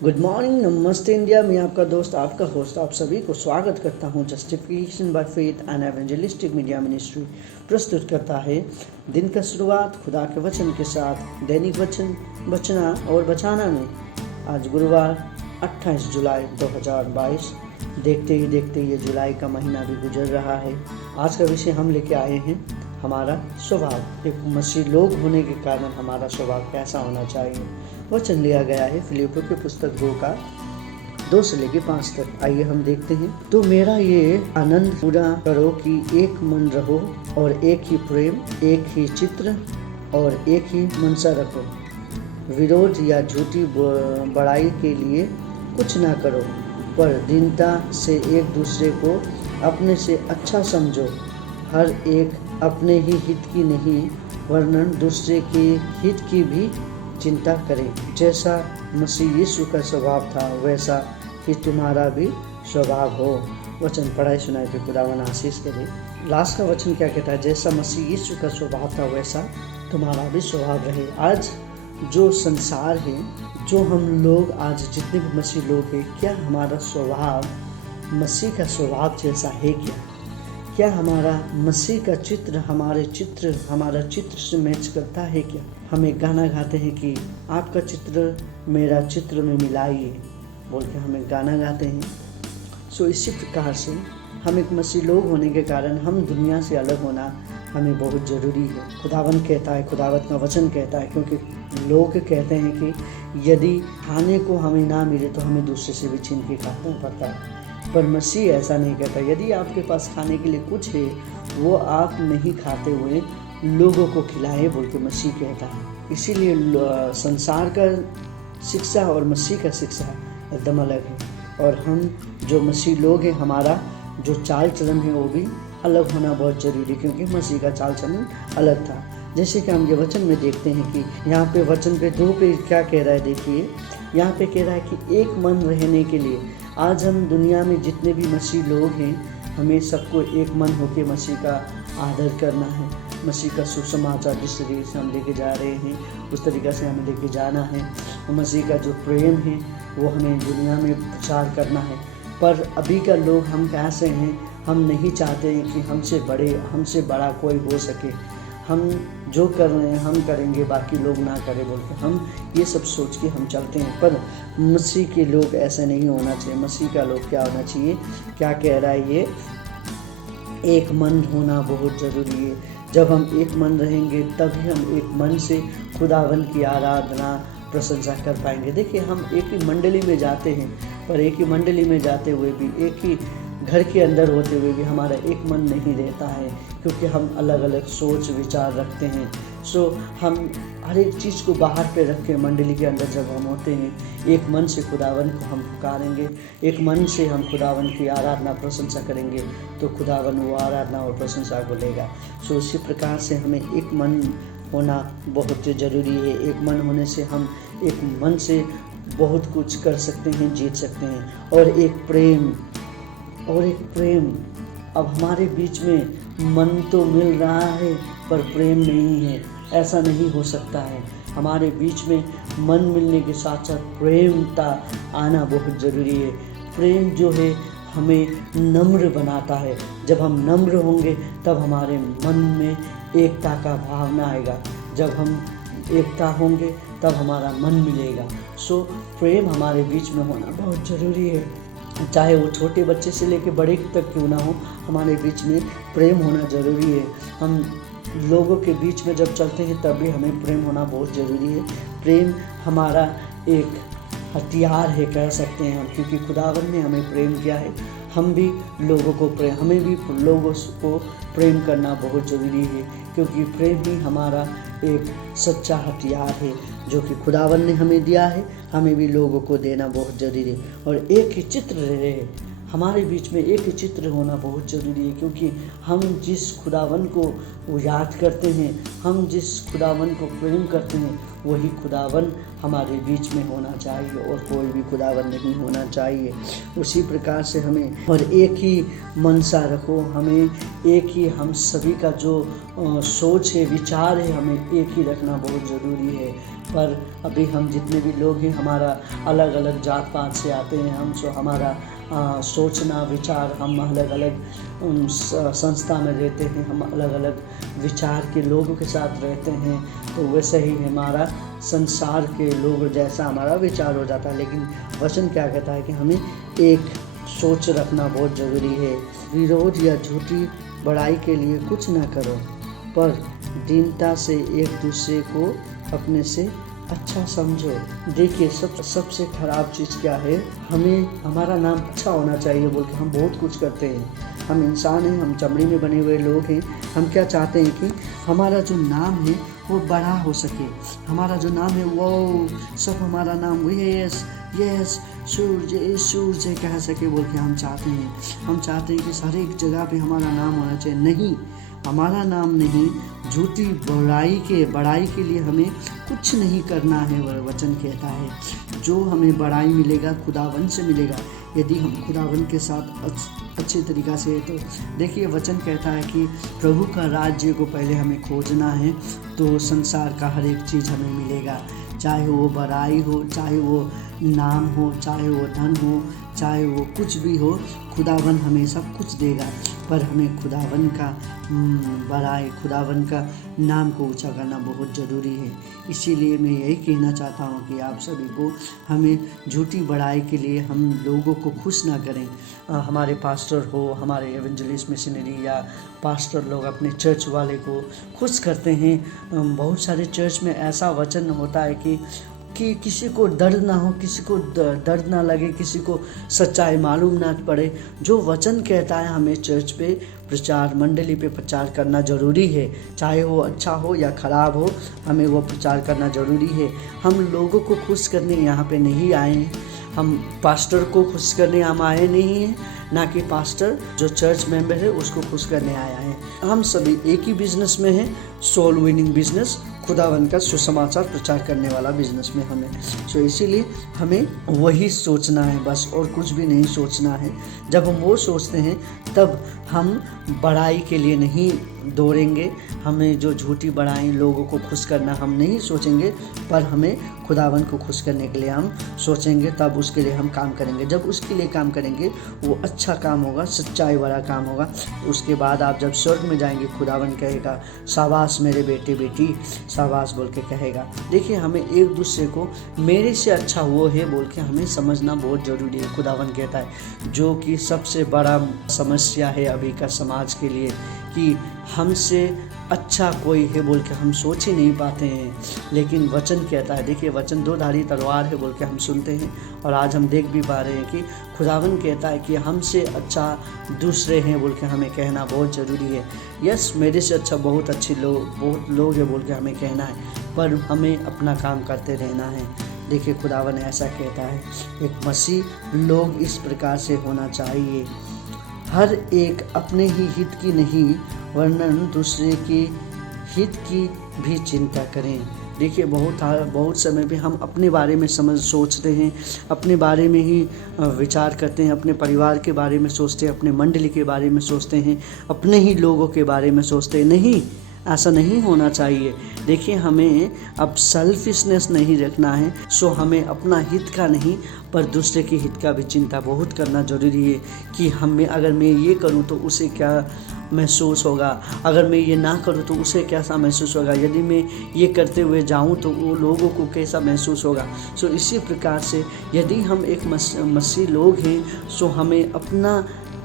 Good morning, नमस्ते India. मैं आपका दोस्त, आपका होस्ट, आप सभी को स्वागत करता हूं। Justification by faith and evangelistic media ministry प्रस्तुत करता है दिन का शुरुआत खुदा के वचन के साथ। दैनिक वचन बचना और बचाना में आज गुरुवार 28 जुलाई 2022। देखते ही देखते ये जुलाई का महीना भी गुजर रहा है। आज का विषय हम लेके आए हैं हमारा स्वभाव। एक मसीह लोग होने के कारण हमारा स्वभाव कैसा होना चाहिए। वचन लिया गया है फिलिप्पियों की पुस्तक 2 का 2 से लेकर 5 तक। आइए हम देखते हैं। तो मेरा ये आनंद पूरा करो कि एक मन रहो और एक ही प्रेम, एक ही चित्र और एक ही मनसा रखो। विरोध या झूठी बड़ाई के लिए कुछ ना करो, पर दीनता से एक दूसरे को अपने से अच्छा समझो। हर एक अपने ही हित की नहीं वरन दूसरे के हित की भी चिंता करें। जैसा मसीह यीशु का स्वभाव था वैसा ही तुम्हारा भी स्वभाव हो। वचन पढ़ाई सुनाई पे खुदावन आशीष करे। लास्ट का वचन क्या कहता है? जैसा मसीह यीशु का स्वभाव था वैसा तुम्हारा भी स्वभाव रहे। आज जो संसार है, जो हम लोग आज जितने भी मसीह लोग हैं, क्या हमारा स्वभाव मसीह का स्वभाव जैसा है? क्या हमारा मसीह का चित्र हमारा चित्र से मैच करता है? क्या हमें गाना गाते हैं कि आपका चित्र मेरा चित्र में मिलाइए बोल के हमें गाना गाते हैं। सो इसी प्रकार से हम एक मसीह लोग होने के कारण हम दुनिया से अलग होना हमें बहुत ज़रूरी है। खुदावन कहता है, खुदावत का वचन कहता है, क्योंकि लोग कहते हैं कि यदि खाने को हमें ना मिले तो हमें दूसरे से भी छीन के खाना पड़ता है, पर मसीह ऐसा नहीं कहता। यदि आपके पास खाने के लिए कुछ है वो आप नहीं खाते हुए लोगों को खिलाए बोल के मसीह कहता है। इसीलिए संसार का शिक्षा और मसीह का शिक्षा एकदम अलग है। और हम जो मसीह लोग हैं, हमारा जो चाल चलन है वो भी अलग होना बहुत ज़रूरी है, क्योंकि मसीह का चाल चलन अलग था। जैसे कि हम ये वचन में देखते हैं कि यहाँ पे वचन पे 2 पे क्या कह रहा है। देखिए यहाँ पे कह रहा है कि एक मन रहने के लिए आज हम दुनिया में जितने भी मसीह लोग हैं, हमें सबको एक मन होकर मसीह का आदर करना है। मसीह का सुसमाचार जिस तरीके से हम लेके जा रहे हैं उस तरीक़े से हमें लेके जाना है। मसीह का जो प्रेम है वो हमें दुनिया में प्रचार करना है। पर अभी का लोग हम कैसे हैं, हम नहीं चाहते हैं कि हमसे बड़ा कोई हो सके। हम जो कर रहे हैं हम करेंगे, बाकी लोग ना करें बोल के हम ये सब सोच के हम चलते हैं। पर मसीह के लोग ऐसा नहीं होना चाहिए। मसीह का लोग क्या होना चाहिए? क्या कह रहा है ये? एक मन होना बहुत ज़रूरी है। जब हम एक मन रहेंगे तभी हम एक मन से खुदावन की आराधना प्रशंसा कर पाएंगे। देखिए हम एक ही मंडली में जाते हैं, पर एक ही मंडली में जाते हुए भी, एक ही घर के अंदर होते हुए भी हमारा एक मन नहीं रहता है, क्योंकि हम अलग अलग सोच विचार रखते हैं। सो हम हर एक चीज़ को बाहर पे रख के मंडली के अंदर जब हम होते हैं, एक मन से खुदावन को हम पुकारेंगे, एक मन से हम खुदावन की आराधना प्रशंसा करेंगे, तो खुदावन वो आराधना और प्रशंसा को लेगा। सो इसी प्रकार से हमें एक मन होना बहुत ज़रूरी है। एक मन होने से हम एक मन से बहुत कुछ कर सकते हैं, जीत सकते हैं। और एक प्रेम अब हमारे बीच में मन तो मिल रहा है पर प्रेम नहीं है। ऐसा नहीं हो सकता है। हमारे बीच में मन मिलने के साथ साथ प्रेमता आना बहुत ज़रूरी है। प्रेम जो है हमें नम्र बनाता है। जब हम नम्र होंगे तब हमारे मन में एकता का भावना आएगा। जब हम एकता होंगे तब हमारा मन मिलेगा। सो प्रेम हमारे बीच में होना बहुत ज़रूरी है। चाहे वो छोटे बच्चे से लेकर बड़े तक क्यों ना हो, हमारे बीच में प्रेम होना ज़रूरी है। हम लोगों के बीच में जब चलते हैं तब भी हमें प्रेम होना बहुत ज़रूरी है। प्रेम हमारा एक हथियार है कह सकते हैं हम, क्योंकि खुदावन ने हमें प्रेम किया है। हमें भी लोगों को प्रेम करना बहुत ज़रूरी है, क्योंकि प्रेम ही हमारा एक सच्चा हथियार है जो कि खुदावन ने हमें दिया है। हमें भी लोगों को देना बहुत ज़रूरी है। और एक ही चित्र रहे, हमारे बीच में एक ही चित्र होना बहुत ज़रूरी है, क्योंकि हम जिस खुदावन को याद करते हैं, हम जिस खुदावन को प्रेम करते हैं, वही खुदावन हमारे बीच में होना चाहिए और कोई भी खुदावन नहीं होना चाहिए। उसी प्रकार से हमें और एक ही मनसा रखो, हमें एक ही हम सभी का जो सोच है, विचार है, हमें एक ही रखना बहुत ज़रूरी है। पर अभी हम जितने भी लोग हैं, हमारा अलग अलग जात पात से आते हैं हम, सो हमारा सोचना विचार, हम अलग अलग संस्था में रहते हैं, हम अलग अलग विचार के लोगों के साथ रहते हैं, तो वैसे ही हमारा संसार के लोग जैसा हमारा विचार हो जाता है। लेकिन वचन क्या कहता है कि हमें एक सोच रखना बहुत ज़रूरी है। विरोध या झूठी बड़ाई के लिए कुछ ना करो, पर दीनता से एक दूसरे को अपने से अच्छा समझो। देखिए, सबसे खराब चीज़ क्या है, हमें हमारा नाम अच्छा होना चाहिए बोल के हम बहुत कुछ करते हैं। हम इंसान हैं, हम चमड़ी में बने हुए लोग हैं। हम क्या चाहते हैं कि हमारा जो नाम है वो बड़ा हो सके, हमारा जो नाम है वो सब हमारा नाम यस यस सूर्य कह सके बोल के हम चाहते हैं। हम चाहते हैं कि हर एक जगह पे हमारा नाम होना चाहिए। नहीं, हमारा नाम नहीं, झूठी बड़ाई के लिए हमें कुछ नहीं करना है। वचन कहता है जो हमें बड़ाई मिलेगा खुदावन से मिलेगा, यदि हम खुदावन के साथ अच्छे तरीक़ा से। तो देखिए, वचन कहता है कि प्रभु का राज्य को पहले हमें खोजना है, तो संसार का हर एक चीज़ हमें मिलेगा, चाहे वो बड़ाई हो, चाहे वो नाम हो, चाहे वो धन हो, चाहे वो कुछ भी हो, खुदावन हमें सब कुछ देगा। पर हमें खुदावन का बड़ाई, खुदावन का नाम को ऊंचा करना बहुत ज़रूरी है। इसीलिए मैं यही कहना चाहता हूँ कि आप सभी को, हमें झूठी बड़ाई के लिए हम लोगों को खुश ना करें। हमारे पास्टर हो, हमारे एवेंजलिस्ट मिशनरी या पास्टर लोग अपने चर्च वाले को खुश करते हैं। बहुत सारे चर्च में ऐसा वचन होता है कि किसी को दर्द ना हो, किसी को दर्द ना लगे, किसी को सच्चाई मालूम ना पड़े। जो वचन कहता है हमें चर्च पे प्रचार, मंडली पे प्रचार करना ज़रूरी है, चाहे वो अच्छा हो या ख़राब हो, हमें वो प्रचार करना ज़रूरी है। हम लोगों को खुश करने यहाँ पे नहीं आए हैं, हम पास्टर को खुश करने हम आए नहीं हैं, ना कि पास्टर जो चर्च मेंबर है उसको खुश करने आया है। हम सभी एक ही बिजनेस में हैं, सोल विनिंग बिजनेस, खुदावन का सुसमाचार प्रचार करने वाला बिजनेस में हमें। सो इसीलिए हमें वही सोचना है बस, और कुछ भी नहीं सोचना है। जब हम वो सोचते हैं तब हम बड़ाई के लिए नहीं दौड़ेंगे, हमें जो झूठी बड़ाई, लोगों को खुश करना हम नहीं सोचेंगे, पर हमें खुदावन को खुश करने के लिए हम सोचेंगे, तब उसके लिए हम काम करेंगे। जब उसके लिए काम करेंगे वो अच्छा काम होगा, सच्चाई वाला काम होगा। उसके बाद आप जब स्वर्ग में जाएंगे, खुदावन कहेगा शाबाश मेरे बेटे बेटी, शाबाश बोल के कहेगा। देखिए, हमें एक दूसरे को मेरे से अच्छा वो है बोल के हमें समझना बहुत ज़रूरी है। खुदावन कहता है जो कि सबसे बड़ा समस्या है अभी का समाज के लिए, कि हमसे अच्छा कोई है बोल के हम सोच ही नहीं पाते हैं। लेकिन वचन कहता है, देखिए वचन दो धारी तलवार है बोल के हम सुनते हैं, और आज हम देख भी पा रहे हैं कि खुदावन कहता है कि हमसे अच्छा दूसरे हैं बोल के हमें कहना बहुत ज़रूरी है। यस, मेरे से अच्छा बहुत लोग हैं बोल के हमें कहना है, पर हमें अपना काम करते रहना है। देखिए, खुदावन ऐसा कहता है, एक मसीह लोग इस प्रकार से होना चाहिए, हर एक अपने ही हित की नहीं वरन दूसरे के हित की भी चिंता करें। देखिए, बहुत समय पे हम अपने बारे में सोचते हैं, अपने बारे में ही विचार करते हैं, अपने परिवार के बारे में सोचते हैं, अपने मंडली के बारे में सोचते हैं, अपने ही लोगों के बारे में सोचते हैं। नहीं, ऐसा नहीं होना चाहिए। देखिए, हमें अब सेल्फिशनेस नहीं रखना है। सो हमें अपना हित का नहीं पर दूसरे के हित का भी चिंता बहुत करना ज़रूरी है, कि अगर मैं ये करूँ तो उसे क्या महसूस होगा, अगर मैं ये ना करूँ तो उसे कैसा महसूस होगा, यदि मैं ये करते हुए जाऊँ तो वो लोगों को कैसा महसूस होगा। सो इसी प्रकार से यदि हम एक मसीह लोग हैं, सो हमें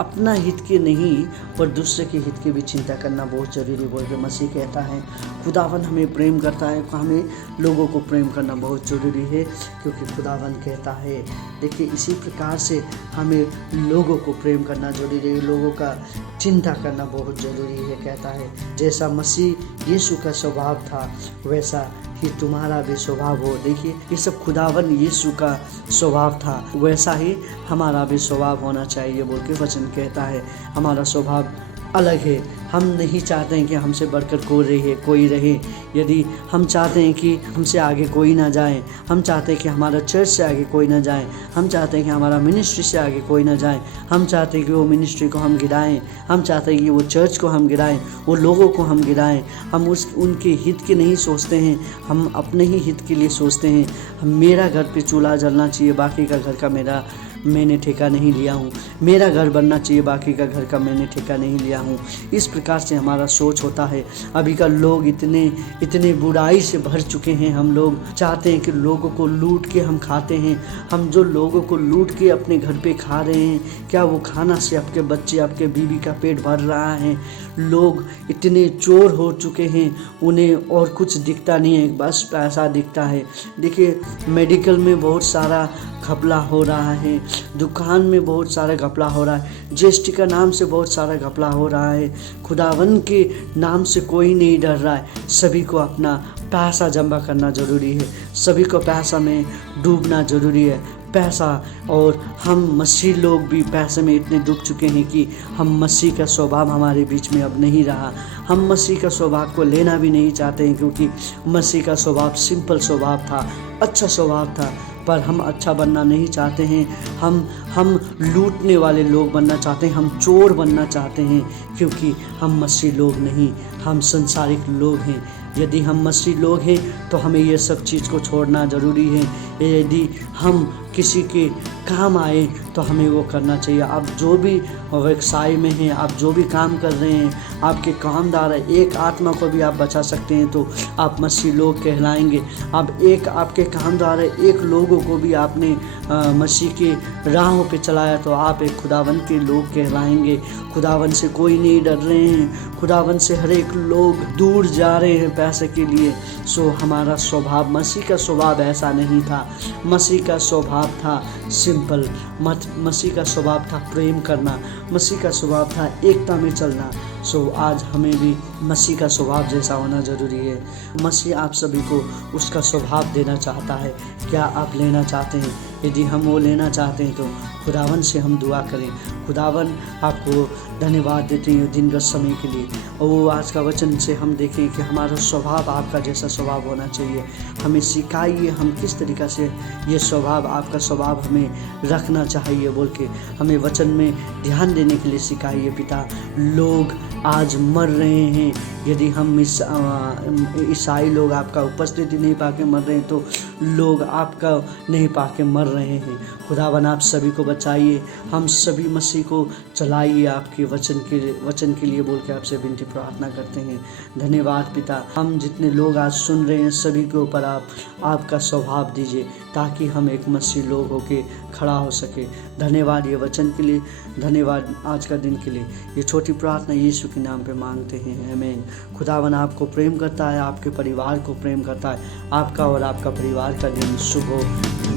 अपना हित के नहीं पर दूसरे के हित की भी चिंता करना बहुत ज़रूरी बोल के मसीह कहता है। खुदावन हमें प्रेम करता है, हमें लोगों को प्रेम करना बहुत ज़रूरी है, क्योंकि खुदावन कहता है। देखिए, इसी प्रकार से हमें लोगों को प्रेम करना ज़रूरी है, लोगों का चिंता करना बहुत ज़रूरी है। कहता है जैसा मसीह यीशु का स्वभाव था वैसा ही तुम्हारा भी स्वभाव हो। देखिए, ये सब खुदावन यीशु का स्वभाव था, वैसा ही हमारा भी स्वभाव होना चाहिए बोल के वचन कहता है। हमारा स्वभाव अलग है। हम नहीं चाहते हैं कि हमसे बढ़कर कोई रहे। यदि हम चाहते हैं कि हमसे आगे कोई ना जाए, हम चाहते हैं कि हमारा चर्च से आगे कोई ना जाए, हम चाहते हैं कि हमारा मिनिस्ट्री से आगे कोई ना जाए, हम चाहते हैं कि वो मिनिस्ट्री को हम गिराएं, हम चाहते हैं कि वो चर्च को हम गिराएं, वो लोगों को हम गिराएं। हम उनके हित के नहीं सोचते हैं, हम अपने ही हित के लिए सोचते हैं। मेरा घर पे चूल्हा जलना चाहिए, बाकी का घर का मैंने ठेका नहीं लिया हूँ। मेरा घर बनना चाहिए, बाकी का घर का मैंने ठेका नहीं लिया हूँ। इस प्रकार से हमारा सोच होता है। अभी का लोग इतने बुराई से भर चुके हैं। हम लोग चाहते हैं कि लोगों को लूट के हम खाते हैं। हम जो लोगों को लूट के अपने घर पे खा रहे हैं, क्या वो खाना से आपके बच्चे, आपके बीवी का पेट भर रहा है? लोग इतने चोर हो चुके हैं, उन्हें और कुछ दिखता नहीं है, बस पैसा दिखता है। देखिए, मेडिकल में बहुत सारा घपला हो रहा है, दुकान में बहुत सारा घपला हो रहा है, जीएसटी का नाम से बहुत सारा घपला हो रहा है। खुदावन के नाम से कोई नहीं डर रहा है। सभी को अपना पैसा जमा करना ज़रूरी है, सभी को पैसा में डूबना ज़रूरी है। पैसा, और हम मसीह लोग भी पैसे में इतने डूब चुके हैं कि हम मसीह का स्वभाव हमारे बीच में अब नहीं रहा। हम मसीह का स्वभाव को लेना भी नहीं चाहते हैं, क्योंकि मसीह का स्वभाव सिंपल स्वभाव था, अच्छा स्वभाव था। पर हम अच्छा बनना नहीं चाहते हैं। हम लूटने वाले लोग बनना चाहते हैं, हम चोर बनना चाहते हैं, क्योंकि हम मसीह लोग नहीं, हम संसारिक लोग हैं। यदि हम मसीह लोग हैं तो हमें ये सब चीज़ को छोड़ना ज़रूरी है। यदि हम किसी के काम आए तो हमें वो करना चाहिए। आप जो भी व्यवसाय में हैं, आप जो भी काम कर रहे हैं, आपके कामदार है, एक आत्मा को भी आप बचा सकते हैं तो आप मसीह लोग कहलाएंगे। आप एक आपके कामदार है, एक लोगों को भी आपने मसीह के राहों पे चलाया तो आप एक खुदावन के लोग कहलाएंगे। खुदावन से कोई नहीं डर रहे हैं, खुदावन से हर एक लोग दूर जा रहे हैं पैसे के लिए। सो हमारा स्वभाव, मसीह का स्वभाव ऐसा नहीं था। मसीह का स्वभाव था सिंपल, मसीह का स्वभाव था प्रेम करना, मसीह का स्वभाव था एकता में चलना। सो आज हमें भी मसीह का स्वभाव जैसा होना ज़रूरी है। मसीह आप सभी को उसका स्वभाव देना चाहता है। क्या आप लेना चाहते हैं? यदि हम वो लेना चाहते हैं तो खुदावन से हम दुआ करें। खुदावन आपको धन्यवाद देते हैं दिन का समय के लिए। और वो आज का वचन से हम देखें कि हमारा स्वभाव आपका जैसा स्वभाव होना चाहिए। हमें सिखाइए हम किस तरीक़ा से ये स्वभाव, आपका स्वभाव हमें रखना चाहिए बोल के हमें वचन में ध्यान देने के लिए सिखाइए पिता। लोग आज मर रहे हैं। यदि हम ईसाई लोग आपका उपस्थिति नहीं पाके मर रहे हैं तो लोग आपका नहीं पाके मर रहे हैं। खुदावन आप सभी को बचाइए, हम सभी मसीह को चलाइए आपके वचन के लिए बोल के आपसे विनती प्रार्थना करते हैं। धन्यवाद पिता। हम जितने लोग आज सुन रहे हैं सभी के ऊपर आपका स्वभाव दीजिए ताकि हम एक मसीह लोग होके खड़ा हो सके। धन्यवाद ये वचन के लिए, धन्यवाद आज का दिन के लिए। ये छोटी प्रार्थना यीशु के नाम पे मांगते हैं, आमीन। खुदावन आपको प्रेम करता है, आपके परिवार को प्रेम करता है। आपका और आपका परिवार का दिन शुभ हो।